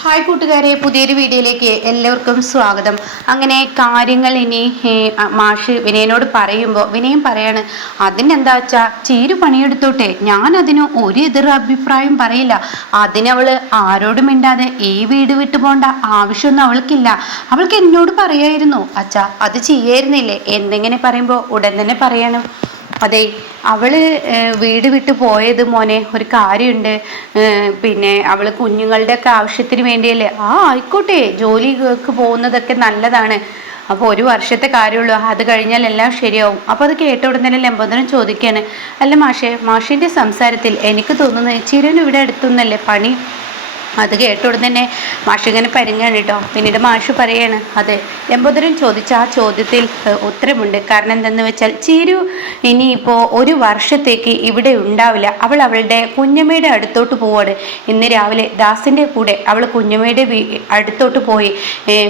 Hi കൂട്ടുകാരെ, പുതിയൊരു വീഡിയോയിലേക്ക് എല്ലാവർക്കും സ്വാഗതം. അങ്ങനെ കാര്യങ്ങൾ ഇനി മാഷ് വിനയനോട് പറയുമ്പോൾ വിനയൻ പറയാണ്, അതിനെന്താ വെച്ചാ ചീരു പണിയെടുത്തോട്ടെ, ഞാൻ അതിന് ഒരു എതിർ അഭിപ്രായം പറയില്ല. അതിനവള് ആരോടും മിണ്ടാതെ ഈ വീട് വിട്ടു പോണ്ട ആവശ്യമൊന്നും അവൾക്കില്ല. അവൾക്ക് എന്നോട് പറയായിരുന്നു അച്ഛാ, അത് ചെയ്യായിരുന്നില്ലേ എന്തെങ്ങനെ പറയുമ്പോൾ ഉടൻ തന്നെ പറയണം. അതെ, അവള് വീട് വിട്ടു പോയത് മോനെ ഒരു കാര്യമുണ്ട്. പിന്നെ അവള് കുഞ്ഞുങ്ങളുടെ ഒക്കെ ആവശ്യത്തിന് വേണ്ടിയല്ലേ. ആയിക്കോട്ടെ, ജോലിക്ക് പോകുന്നതൊക്കെ നല്ലതാണ്. അപ്പോൾ ഒരു വർഷത്തെ കാര്യമുള്ളൂ, അത് കഴിഞ്ഞാൽ എല്ലാം ശരിയാവും. അപ്പോൾ അത് കേട്ട ഉടനെ ലംബോദരൻ ചോദിക്കുകയാണ്, അല്ല മാഷിന്റെ സംസാരത്തിൽ എനിക്ക് തോന്നുന്നത് ചിരൻ ഇവിടെ അടുത്തൊന്നല്ലേ പണി? അത് കേട്ട ഉടൻ തന്നെ മാഷിങ്ങനെ പരിങ്ങാണ് കേട്ടോ. പിന്നീട് മാഷ് പറയാണ്, അതെ, ലംബോദരൻ ചോദിച്ച ആ ചോദ്യത്തിൽ ഉത്തരമുണ്ട്. കാരണം എന്തെന്ന് വെച്ചാൽ ചീരു ഇനിയിപ്പോൾ ഒരു വർഷത്തേക്ക് ഇവിടെ ഉണ്ടാവില്ല. അവൾ അവളുടെ കുഞ്ഞമ്മയുടെ അടുത്തോട്ട് പോവാണ്. ഇന്ന് രാവിലെ ദാസിൻ്റെ കൂടെ അവൾ കുഞ്ഞമ്മയുടെ അടുത്തോട്ട് പോയി.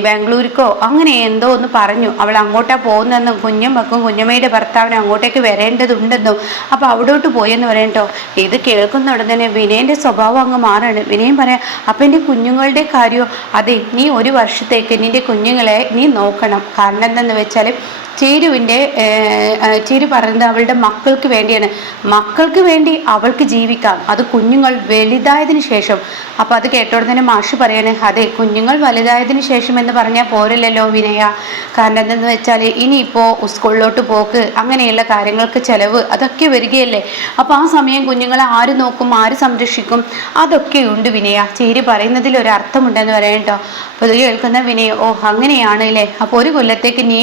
ബാംഗ്ലൂർക്കോ അങ്ങനെ എന്തോ ഒന്ന് പറഞ്ഞു. അവൾ അങ്ങോട്ടാ പോകുന്നതെന്നും കുഞ്ഞമ്മക്കും കുഞ്ഞമ്മയുടെ ഭർത്താവിനും അങ്ങോട്ടേക്ക് വരേണ്ടതുണ്ടെന്നും അപ്പോൾ അവിടോട്ട് പോയെന്ന് പറയട്ടോ. ഇത് കേൾക്കുന്ന ഉടൻ തന്നെ വിനയൻ്റെ സ്വഭാവം അങ്ങ് മാറാണ്. വിനയം പറയാം, അപ്പം എൻ്റെ കുഞ്ഞുങ്ങളുടെ കാര്യമോ? അതെ, നീ ഒരു വർഷത്തേക്ക് നിൻ്റെ കുഞ്ഞുങ്ങളെ നീ നോക്കണം. കാരണം എന്താണെന്ന് വെച്ചാൽ ചീരു പറയുന്നത് അവളുടെ മക്കൾക്ക് വേണ്ടിയാണ്. മക്കൾക്ക് വേണ്ടി അവൾക്ക് ജീവിക്കാം, അത് കുഞ്ഞുങ്ങൾ വലുതായതിനു ശേഷം. അപ്പം അത് കേട്ടോടെ തന്നെ മാഷ് പറയാണ്, അതെ, കുഞ്ഞുങ്ങൾ വലുതായതിനു ശേഷം എന്ന് പറഞ്ഞാൽ പോരല്ലോ വിനയ. കാരണം എന്തെന്ന് വെച്ചാൽ ഇനിയിപ്പോൾ സ്കൂളിലോട്ട് പോക്ക് അങ്ങനെയുള്ള കാര്യങ്ങൾക്ക് ചിലവ് അതൊക്കെ വരികയല്ലേ. അപ്പോൾ ആ സമയം കുഞ്ഞുങ്ങളെ ആര് നോക്കും, ആര് സംരക്ഷിക്കും? അതൊക്കെയുണ്ട് വിനയ. ചീരു പറയുന്നതിൽ ഒരു അർത്ഥമുണ്ടെന്ന് പറയാം കേട്ടോ. അപ്പോൾ ഇത് കേൾക്കുന്ന വിനയ, ഓ അങ്ങനെയാണ് അല്ലേ. അപ്പോൾ ഒരു കൊല്ലത്തേക്ക് നീ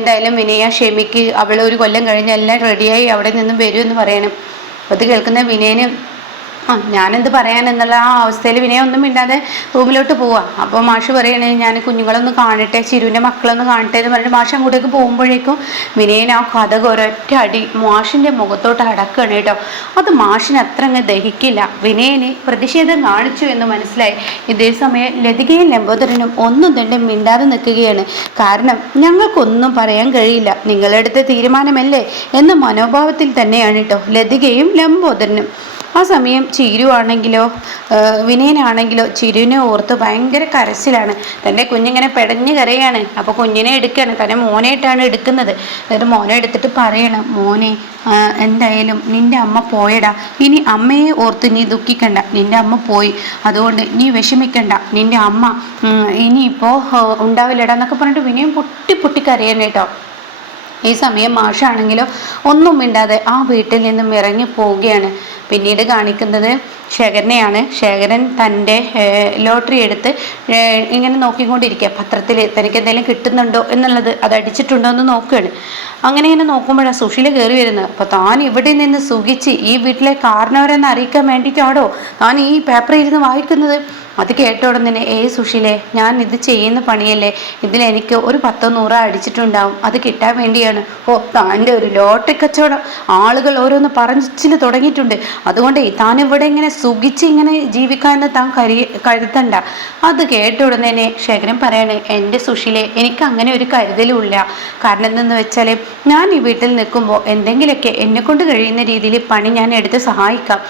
എന്തായാലും വിനയ ക്ഷമിക്ക്, അവൾ ഒരു കൊല്ലം കഴിഞ്ഞ് എല്ലാം റെഡിയായി അവിടെ നിന്നും വരുമെന്ന് പറയണം. അപ്പോൾ ഇത് കേൾക്കുന്ന വിനയന് ഞാനെന്ത് പറയാനെന്നുള്ള ആ അവസ്ഥയിൽ വിനയ ഒന്നും മിണ്ടാതെ റൂമിലോട്ട് പോവാം. അപ്പോൾ മാഷ് പറയണേ, ഞാൻ കുഞ്ഞുങ്ങളൊന്ന് കാണട്ടെ, ചിരുവിൻ്റെ മക്കളൊന്ന് കാണട്ടെ എന്ന് പറഞ്ഞിട്ട് മാഷ് അങ്ങോട്ടേക്ക് പോകുമ്പോഴേക്കും വിനയൻ ആ കഥ ഒരൊറ്റ അടി മാഷിൻ്റെ മുഖത്തോട്ട് അടക്കുകയാണ് കേട്ടോ. അത് മാഷിന് അത്ര അങ്ങ് ദഹിക്കില്ല. വിനയന് പ്രതിഷേധം കാണിച്ചു എന്ന് മനസ്സിലായി. ഇതേ സമയം ലതികയും ലംബോദരനും ഒന്നും തന്നെ മിണ്ടാതെ നിൽക്കുകയാണ്. കാരണം ഞങ്ങൾക്കൊന്നും പറയാൻ കഴിയില്ല, നിങ്ങളെടുത്ത തീരുമാനമല്ലേ എന്ന മനോഭാവത്തിൽ തന്നെയാണ് കേട്ടോ ലതികയും ലംബോദരനും. ആ സമയം ചിരു ആണെങ്കിലോ വിനയനാണെങ്കിലോ ചിരുവിനെ ഓർത്ത് ഭയങ്കര കരച്ചിലാണ്. തൻ്റെ കുഞ്ഞിങ്ങനെ പെടഞ്ഞ് കരയാണ്. അപ്പോൾ കുഞ്ഞിനെ എടുക്കുകയാണ്, തന്നെ മോനായിട്ടാണ് എടുക്കുന്നത്. എന്നിട്ട് മോനെ എടുത്തിട്ട് പറയണം, മോനെ എന്തായാലും നിൻ്റെ അമ്മ പോയടാ, ഇനി അമ്മയെ ഓർത്ത് നീ ദുഃഖിക്കണ്ട. നിൻ്റെ അമ്മ പോയി, അതുകൊണ്ട് നീ വിഷമിക്കണ്ട. നിൻ്റെ അമ്മ ഇനിയിപ്പോൾ ഉണ്ടാവില്ലടാ എന്നൊക്കെ പറഞ്ഞിട്ട് വിനയം പൊട്ടി പൊട്ടി കരയാണ് കേട്ടോ. ഈ സമയം മാഷാണെങ്കിലോ ഒന്നും മിണ്ടാതെ ആ വീട്ടിൽ നിന്നും ഇറങ്ങി പോവുകയാണ്. പിന്നീട് കാണിക്കുന്നത് ശേഖരനെയാണ്. ശേഖരൻ തൻ്റെ ലോട്ടറി എടുത്ത് ഇങ്ങനെ നോക്കിക്കൊണ്ടിരിക്കുക. പത്രത്തിൽ തനിക്ക് എന്തെങ്കിലും കിട്ടുന്നുണ്ടോ എന്നുള്ളത്, അത് അടിച്ചിട്ടുണ്ടോ എന്ന് നോക്കുകയാണ്. അങ്ങനെ ഇങ്ങനെ നോക്കുമ്പോഴാണ് സുശീല കയറി വരുന്നത്. അപ്പോൾ താൻ ഇവിടെ നിന്ന് സുഖിച്ച് ഈ വീട്ടിലെ കാരണവരെന്ന് അറിയിക്കാൻ വേണ്ടിയിട്ടാണോ താൻ ഈ പേപ്പറിൽ ഇരുന്ന് വായിക്കുന്നത്? അത് കേട്ട ഉടൻ തന്നെ, സുശീലേ, ഞാൻ ഇത് ചെയ്യുന്ന പണിയല്ലേ, ഇതിലെനിക്ക് ഒരു 10-100 അടിച്ചിട്ടുണ്ടാവും, അത് കിട്ടാൻ വേണ്ടിയാണ്. ഓ, താൻ്റെ ഒരു ലോട്ടറി കച്ചവടം, ആളുകൾ ഓരോന്ന് പറഞ്ഞിച്ചിൽ തുടങ്ങിയിട്ടുണ്ട്, അതുകൊണ്ട് താൻ ഇവിടെ ഇങ്ങനെ സുഖിച്ച് ഇങ്ങനെ ജീവിക്കാമെന്ന് താൻ കരുതണ്ട. അത് കേട്ട ഉടൻ തന്നെ ശേഖരൻ പറയാണ്, എൻ്റെ സുശീലേ, എനിക്ക് അങ്ങനെ ഒരു കരുതലുമില്ല. കാരണം എന്തെന്ന് വെച്ചാൽ ഞാൻ ഈ വീട്ടിൽ നിൽക്കുമ്പോൾ എന്തെങ്കിലുമൊക്കെ എന്നെക്കൊണ്ട് കഴിയുന്ന രീതിയിൽ പണി ഞാൻ എടുത്ത് സഹായിക്കാം.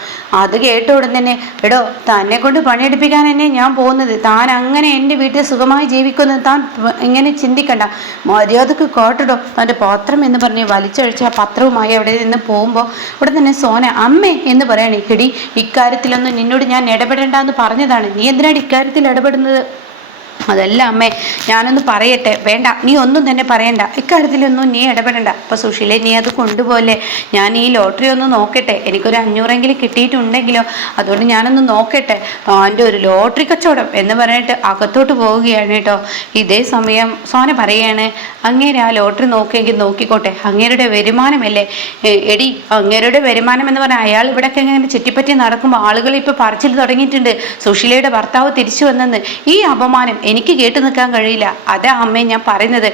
അത് കേട്ട ഉടൻ തന്നെ, എടോ, തന്നെ കൊണ്ട് പണിയെടുപ്പിക്കാൻ തന്നെ ഞാൻ പോകുന്നത്, താൻ അങ്ങനെ എൻ്റെ വീട്ടിൽ സുഖമായി ജീവിക്കുന്നത് താൻ ഇങ്ങനെ ചിന്തിക്കണ്ട. മര്യാദക്ക് കേട്ടോ. തൻ്റെ പത്രം എന്ന് പറഞ്ഞ് വലിച്ചഴിച്ച ആ പത്രവുമായി അവിടെ നിന്ന് പോകുമ്പോൾ ഇവിടെ തന്നെ സോന അമ്മേ എന്ന് പറയണേ, എടി, ഇക്കാര്യത്തിലൊന്നും നിന്നോട് ഞാൻ ഇടപെടേണ്ടെന്ന് പറഞ്ഞതാണ്, നീ എന്തിനാണ് ഇക്കാര്യത്തിൽ ഇടപെടുന്നത്? അതല്ല അമ്മേ, ഞാനൊന്ന് പറയട്ടെ. വേണ്ട, നീ ഒന്നും തന്നെ പറയണ്ട, ഇക്കാര്യത്തിലൊന്നും നീ ഇടപെടണ്ട. അപ്പോൾ സുശീലെ, നീ അത് കൊണ്ടുപോലെ, ഞാൻ ഈ ലോട്ടറി ഒന്ന് നോക്കട്ടെ, എനിക്കൊരു 500 കിട്ടിയിട്ടുണ്ടെങ്കിലോ, അതുകൊണ്ട് ഞാനൊന്ന് നോക്കട്ടെ. എൻ്റെ ഒരു ലോട്ടറി കച്ചവടം എന്ന് പറഞ്ഞിട്ട് അകത്തോട്ട് പോവുകയാണ് കേട്ടോ. ഇതേ സമയം സോന പറയുകയാണ്, അങ്ങേരെ ആ ലോട്ടറി നോക്കിയെങ്കിൽ നോക്കിക്കോട്ടെ, അങ്ങേരുടെ വരുമാനമല്ലേ. എടി, അങ്ങേരുടെ വരുമാനം എന്ന് പറഞ്ഞാൽ അയാൾ ഇവിടെയൊക്കെ ഇങ്ങനെ ചുറ്റിപ്പറ്റി നടക്കുമ്പോൾ ആളുകൾ ഇപ്പോൾ പറച്ചിൽ തുടങ്ങിയിട്ടുണ്ട്, സുശീലയുടെ ഭർത്താവ് തിരിച്ചു വന്നെന്ന്. ഈ അപമാനം എനിക്ക് കേട്ട് നിൽക്കാൻ കഴിയില്ല. അതാ അമ്മേ ഞാൻ പറയുന്നത്.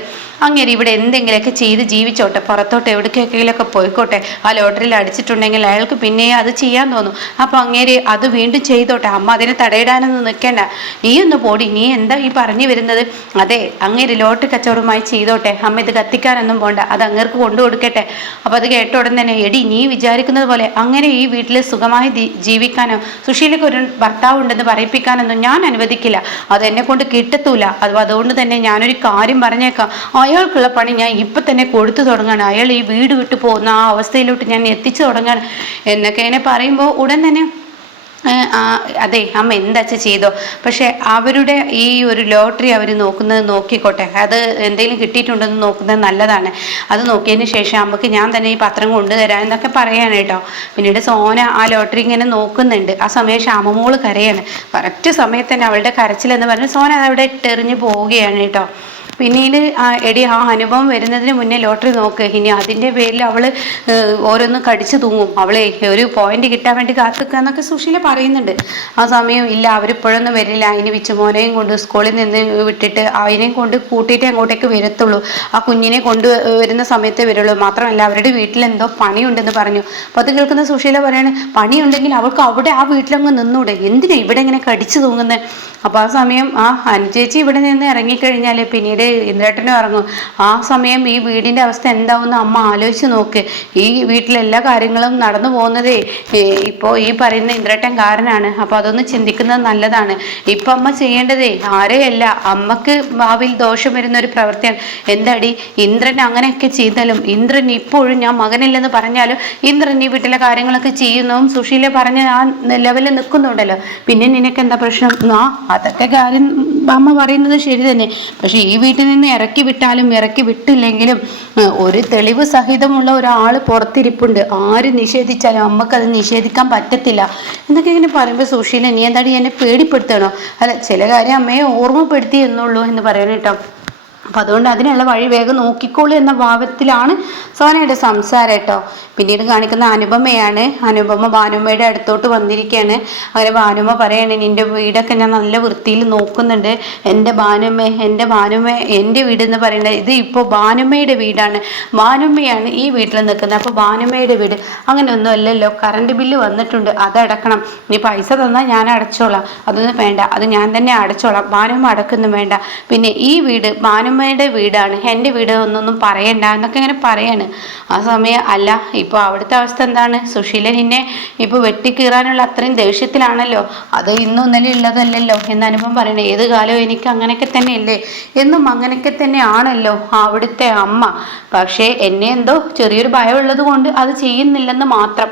അങ്ങേര് ഇവിടെ എന്തെങ്കിലുമൊക്കെ ചെയ്ത് ജീവിച്ചോട്ടെ, പുറത്തോട്ട് എവിടേക്കെങ്കിലൊക്കെ പോയിക്കോട്ടെ. ആ ലോട്ടറിയിൽ അടിച്ചിട്ടുണ്ടെങ്കിൽ അയാൾക്ക് പിന്നെ അത് ചെയ്യാൻ തോന്നും. അപ്പം അങ്ങേര് അത് വീണ്ടും ചെയ്തോട്ടെ, അമ്മ അതിനെ തടയിടാനൊന്നും നിൽക്കേണ്ട. നീ ഒന്ന് പോടി, നീ എന്താ ഈ പറഞ്ഞു വരുന്നത്? അതെ, അങ്ങേര് ലോട്ടറി കച്ചവടമായി ചെയ്തോട്ടെ, അമ്മ ഇത് കത്തിക്കാനൊന്നും പോണ്ട, അത് അങ്ങേർക്ക് കൊണ്ടു കൊടുക്കട്ടെ. അപ്പം അത് കേട്ട ഉടൻ തന്നെ, എടി നീ വിചാരിക്കുന്നത് പോലെ അങ്ങനെ ഈ വീട്ടിൽ സുഖമായി ജീവിക്കാനോ സുശീലയ്ക്ക് ഒരു ഭർത്താവ് ഉണ്ടെന്ന് പറയിപ്പിക്കാനൊന്നും ഞാൻ അനുവദിക്കില്ല. അതെന്നെ കൊണ്ട് കിട്ടത്തൂല. അതുകൊണ്ട് തന്നെ ഞാനൊരു കാര്യം പറഞ്ഞേക്കാം, അയാൾക്കുള്ള പണി ഞാൻ ഇപ്പം തന്നെ കൊടുത്തു തുടങ്ങാണ്. അയാൾ ഈ വീട് വിട്ടു പോകുന്ന ആ അവസ്ഥയിലോട്ട് ഞാൻ എത്തിച്ചു തുടങ്ങാണ് എന്നൊക്കെ എന്നെ പറയുമ്പോൾ ഉടൻ തന്നെ അതെ അമ്മ എന്താച്ച ചെയ്തോ, പക്ഷെ അവരുടെ ഈ ഒരു ലോട്ടറി അവർ നോക്കുന്നത് നോക്കിക്കോട്ടെ, അത് എന്തെങ്കിലും കിട്ടിയിട്ടുണ്ടെന്ന് നോക്കുന്നത് നല്ലതാണ്. അത് നോക്കിയതിന് ശേഷം അമ്മക്ക് ഞാൻ തന്നെ ഈ പത്രം കൊണ്ടുതരാം എന്നൊക്കെ പറയാണ് കേട്ടോ. പിന്നീട് സോന ആ ലോട്ടറി ഇങ്ങനെ നോക്കുന്നുണ്ട്. ആ സമയം ശ്യാമമോള് കരയാണ്. കറക്റ്റ് സമയത്ത് തന്നെ അവളുടെ കരച്ചിലെന്ന് പറഞ്ഞ് സോന അതവിടെ ഇട്ടെറിഞ്ഞ് പോവുകയാണ് കേട്ടോ. പിന്നീട് എടി ആ അനുഭവം വരുന്നതിന് മുന്നേ ലോട്ടറി നോക്ക്, ഇനി അതിൻ്റെ പേരിൽ അവൾ ഓരോന്നും കടിച്ചു തൂങ്ങും, അവളെ ഒരു പോയിന്റ് കിട്ടാൻ വേണ്ടി കാത്തുക്കുക എന്നൊക്കെ സുശീല പറയുന്നുണ്ട്. ആ സമയം ഇല്ല, അവരിപ്പോഴൊന്നും വരില്ല, ഇനി വിച്ചുമോനെയും കൊണ്ട് സ്കൂളിൽ നിന്ന് വിട്ടിട്ട് അതിനെയും കൊണ്ട് കൂട്ടിയിട്ട് അങ്ങോട്ടേക്ക് വരത്തുള്ളൂ, ആ കുഞ്ഞിനെ കൊണ്ട് വരുന്ന സമയത്തേ വരുള്ളൂ. മാത്രമല്ല അവരുടെ വീട്ടിൽ എന്തോ പണിയുണ്ടെന്ന് പറഞ്ഞു. അപ്പോൾ അത് കേൾക്കുന്ന സുശീല പറയാണ്, പണിയുണ്ടെങ്കിൽ അവൾക്ക് അവിടെ ആ വീട്ടിലങ്ങ് നിന്നൂടെ, എന്തിനാ ഇവിടെ ഇങ്ങനെ കടിച്ചു തൂങ്ങുന്നത്? അപ്പോൾ ആ സമയം അനുചേച്ചി ഇവിടെ നിന്ന് ഇറങ്ങിക്കഴിഞ്ഞാൽ പിന്നീട് ഇന്ദ്രേട്ടനും ഇറങ്ങും. ആ സമയം ഈ വീടിൻ്റെ അവസ്ഥ എന്താവുമെന്ന് അമ്മ ആലോചിച്ച് നോക്ക്. ഈ വീട്ടിലെല്ലാ കാര്യങ്ങളും നടന്നു പോകുന്നതേ ഇപ്പോൾ ഈ പറയുന്ന ഇന്ദ്രേട്ടൻ കാരനാണ്. അപ്പോൾ അതൊന്ന് ചിന്തിക്കുന്നത് നല്ലതാണ്. ഇപ്പം അമ്മ ചെയ്യേണ്ടതേ ആരെയല്ല, അമ്മക്ക് ഭാവിയിൽ ദോഷം വരുന്ന ഒരു പ്രവൃത്തിയാണ്. എന്താടി ഇന്ദ്രൻ അങ്ങനെയൊക്കെ ചെയ്താലും, ഇന്ദ്രൻ ഇപ്പോഴും ഞാൻ മകനില്ലെന്ന് പറഞ്ഞാലും ഇന്ദ്രൻ ഈ വീട്ടിലെ കാര്യങ്ങളൊക്കെ ചെയ്യുന്നതും സുശീല പറഞ്ഞ ആ ലെവലിൽ നിൽക്കുന്നുണ്ടല്ലോ, പിന്നെ നിനക്ക് എന്താ പ്രശ്നം? അതൊക്കെ കാര്യം അമ്മ പറയുന്നത് ശരി തന്നെ. പക്ഷെ ഈ വീട്ടിൽ നിന്ന് ഇറക്കി വിട്ടാലും ഇറക്കി വിട്ടില്ലെങ്കിലും ഒരു തെളിവ് സഹിതമുള്ള ഒരാൾ പുറത്തിരിപ്പുണ്ട്. ആര് നിഷേധിച്ചാലും അമ്മക്കത് നിഷേധിക്കാൻ പറ്റത്തില്ല എന്നൊക്കെ ഇങ്ങനെ പറയുമ്പോൾ സുശീല, നീ എന്താടി എന്നെ പേടിപ്പെടുത്തണോ? അല്ല, ചില കാര്യം അമ്മയെ ഓർമ്മപ്പെടുത്തി എന്നുള്ളൂ എന്ന് പറയണം കേട്ടോ. അപ്പം അതുകൊണ്ട് അതിനുള്ള വഴി വേഗം നോക്കിക്കോളൂ എന്ന ഭാവത്തിലാണ് സോനയുടെ സംസാരം കേട്ടോ. പിന്നീട് കാണിക്കുന്ന അനുപമയാണ്. അനുപമ ഭാനുമ്മയുടെ അടുത്തോട്ട് വന്നിരിക്കുകയാണ്. അങ്ങനെ ഭാനുമ്മ പറയാണ്, നിൻ്റെ വീടൊക്കെ ഞാൻ നല്ല വൃത്തിയിൽ നോക്കുന്നുണ്ട്, എൻ്റെ ഭാനുമ്മ എൻ്റെ വീട് എന്ന് പറയുന്നത് ഇത് ഇപ്പോൾ ഭാനുമ്മയുടെ വീടാണ്, ഭാനുമ്മയാണ് ഈ വീട്ടിൽ നിൽക്കുന്നത്. അപ്പോൾ ഭാനുമ്മയുടെ വീട് അങ്ങനെ ഒന്നും അല്ലല്ലോ, കറണ്ട് ബില്ല് വന്നിട്ടുണ്ട്, അതടക്കണം, നീ പൈസ തന്നാൽ ഞാൻ അടച്ചോളാം, അതൊന്നും വേണ്ട, അത് ഞാൻ തന്നെ അടച്ചോളാം, ഭാനുമ്മ അടക്കൊന്നും വേണ്ട, പിന്നെ ഈ വീട് ഭാനുമ്മയുടെ വീടാണ്, എൻ്റെ വീട് ഒന്നൊന്നും പറയണ്ട എന്നൊക്കെ ഇങ്ങനെ പറയാണ്. ആ സമയം അല്ല, ഇപ്പോൾ അവിടുത്തെ അവസ്ഥ എന്താണ്? സുശീല നിന്നെ ഇപ്പോൾ വെട്ടിക്കീറാനുള്ള അത്രയും ദേഷ്യത്തിലാണല്ലോ, അത് ഇന്നും ഇന്നലെ ഉള്ളതല്ലല്ലോ എന്ന് അനുഭവം പറയണേ. ഏത് കാലവും എനിക്ക് അങ്ങനെയൊക്കെ തന്നെയല്ലേ, എന്നും അങ്ങനെയൊക്കെ തന്നെ ആണല്ലോ അവിടുത്തെ അമ്മ, പക്ഷേ എന്നെ എന്തോ ചെറിയൊരു ഭയമുള്ളത് കൊണ്ട് അത് ചെയ്യുന്നില്ലെന്ന് മാത്രം.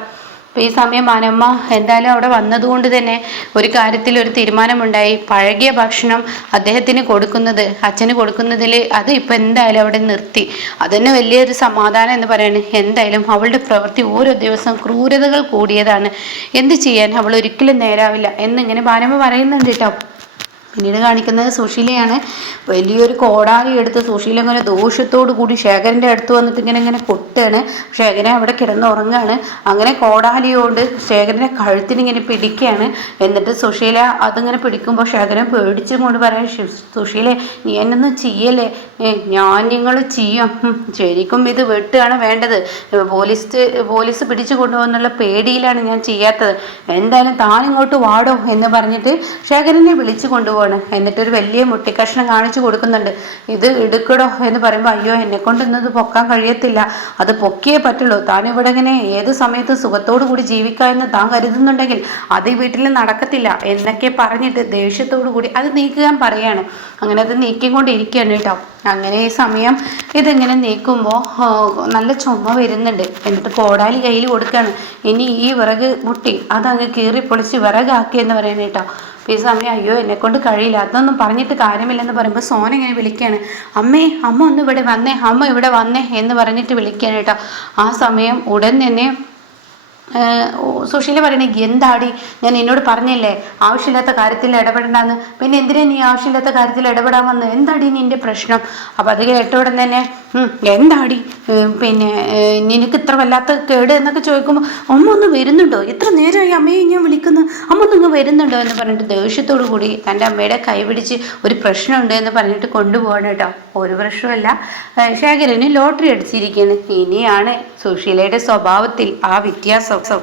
അപ്പോൾ ഈ സമയം ഭാനുമ്മ എന്തായാലും അവിടെ വന്നതുകൊണ്ട് തന്നെ ഒരു കാര്യത്തിൽ ഒരു തീരുമാനമുണ്ടായി. പഴകിയ ഭക്ഷണം അദ്ദേഹത്തിന് കൊടുക്കുന്നത്, അച്ഛന് കൊടുക്കുന്നതിൽ അത് ഇപ്പം എന്തായാലും അവിടെ നിർത്തി. അതന്നെ വലിയൊരു സമാധാനം എന്ന് പറയുന്നത്. എന്തായാലും അവളുടെ പ്രവൃത്തി ഓരോ ദിവസം ക്രൂരതകൾ കൂടിയതാണ്, എന്ത് ചെയ്യാൻ, അവൾ ഒരിക്കലും നേരാവില്ല എന്നിങ്ങനെ ഭാനുമ്മ പറയുന്നുണ്ട് കേട്ടോ. പിന്നീട് കാണിക്കുന്നത് സുശീലയാണ്. വലിയൊരു കോടാലി എടുത്ത് സുശീല ഇങ്ങനെ ദോഷത്തോടു കൂടി ശേഖരൻ്റെ അടുത്ത് വന്നിട്ട് ഇങ്ങനെ കൊട്ടുകയാണ്. ശേഖരൻ അവിടെ കിടന്നുറങ്ങുകയാണ്. അങ്ങനെ കോടാലിയോണ്ട് ശേഖരൻ്റെ കഴുത്തിനിങ്ങനെ പിടിക്കുകയാണ്. എന്നിട്ട് സുശീല അതിങ്ങനെ പിടിക്കുമ്പോൾ ശേഖരൻ പേടിച്ചും കൊണ്ട് പറയാൻ, സുശീലെ നീ എന്നൊന്നും ചെയ്യല്ലേ, ഞാൻ നിങ്ങൾ ചെയ്യും, ശരിക്കും ഇത് വെട്ടുകയാണ് വേണ്ടത്, പോലീസ് പിടിച്ചു കൊണ്ടുപോകുന്നുള്ള പേടിയിലാണ് ഞാൻ ചെയ്യാത്തത്, എന്തായാലും താൻ ഇങ്ങോട്ട് വാടോ എന്ന് പറഞ്ഞിട്ട് ശേഖരനെ വിളിച്ചു കൊണ്ടുപോകും. എന്നിട്ടൊരു വലിയ മുട്ടിക്കഷ്ണം കാണിച്ചു കൊടുക്കുന്നുണ്ട്. ഇത് എടുക്കടോ എന്ന് പറയുമ്പോൾ, അയ്യോ എന്നെ കൊണ്ടൊന്നും പൊക്കാൻ കഴിയത്തില്ല, അത് പൊക്കിയേ പറ്റുള്ളൂ, താൻ ഇവിടെ ഇങ്ങനെ ഏത് സമയത്തും സുഖത്തോടു കൂടി ജീവിക്കാമെന്ന് താൻ കരുതുന്നുണ്ടെങ്കിൽ അത് ഈ വീട്ടിൽ നടക്കത്തില്ല എന്നൊക്കെ പറഞ്ഞിട്ട് ദേഷ്യത്തോടു കൂടി അത് നീക്കാൻ പറയാണ്. അങ്ങനെ അത് നീക്കിക്കൊണ്ടിരിക്കുകയാണ് കേട്ടോ. അങ്ങനെ ഈ സമയം ഇതിങ്ങനെ നീക്കുമ്പോൾ നല്ല ചുമ വരുന്നുണ്ട്. എന്നിട്ട് കോടാലി കയ്യിൽ കൊടുക്കുകയാണ്. ഇനി ഈ വിറക് മുട്ടി അതങ്ങ് കീറി പൊളിച്ച് വിറകാക്കിയെന്ന് പറയുന്നത് കേട്ടോ. അപ്പോൾ ഈ സമയം അയ്യോ എന്നെക്കൊണ്ട് കഴിയില്ല, അതൊന്നും പറഞ്ഞിട്ട് കാര്യമില്ലെന്ന് പറയുമ്പോൾ സോന ഇങ്ങനെ വിളിക്കുകയാണ്, അമ്മ ഒന്ന് ഇവിടെ വന്നേ, അമ്മ ഇവിടെ വന്നേ എന്ന് പറഞ്ഞിട്ട് വിളിക്കുകയാണ് കേട്ടോ. ആ സമയം ഉടൻ തന്നെ സുശീല പറയണേ, എന്താടി ഞാൻ എന്നോട് പറഞ്ഞില്ലേ ആവശ്യമില്ലാത്ത കാര്യത്തിൽ ഇടപെടണ്ടെന്ന്, പിന്നെ എന്തിനാ നീ ആവശ്യമില്ലാത്ത കാര്യത്തിൽ ഇടപെടാൻ വന്ന്, എന്താടി നിന്റെ പ്രശ്നം? അപ്പം അത് കേട്ട ഉടൻ തന്നെ എന്താടി പിന്നെ നിനക്ക് ഇത്ര വല്ലാത്ത കേട് എന്നൊക്കെ ചോദിക്കുമ്പോൾ അമ്മ ഒന്ന് വരുന്നുണ്ടോ, എത്ര നേരമായി അമ്മയെ ഞാൻ വിളിക്കുന്നു, അമ്മ ഒന്നിങ്ങ് വരുന്നുണ്ടോ എന്ന് പറഞ്ഞിട്ട് ദേഷ്യത്തോടു കൂടി തൻ്റെ അമ്മയുടെ കൈ പിടിച്ച് ഒരു പ്രശ്നമുണ്ട് എന്ന് പറഞ്ഞിട്ട് കൊണ്ടുപോകണം കേട്ടോ. ഒരു പ്രശ്നമല്ല, ശേഖരന് ലോട്ടറി അടിച്ചിരിക്കുകയാണ്. ഇനിയാണ് സുശീലയുടെ സ്വഭാവത്തിൽ ആ വ്യത്യാസം.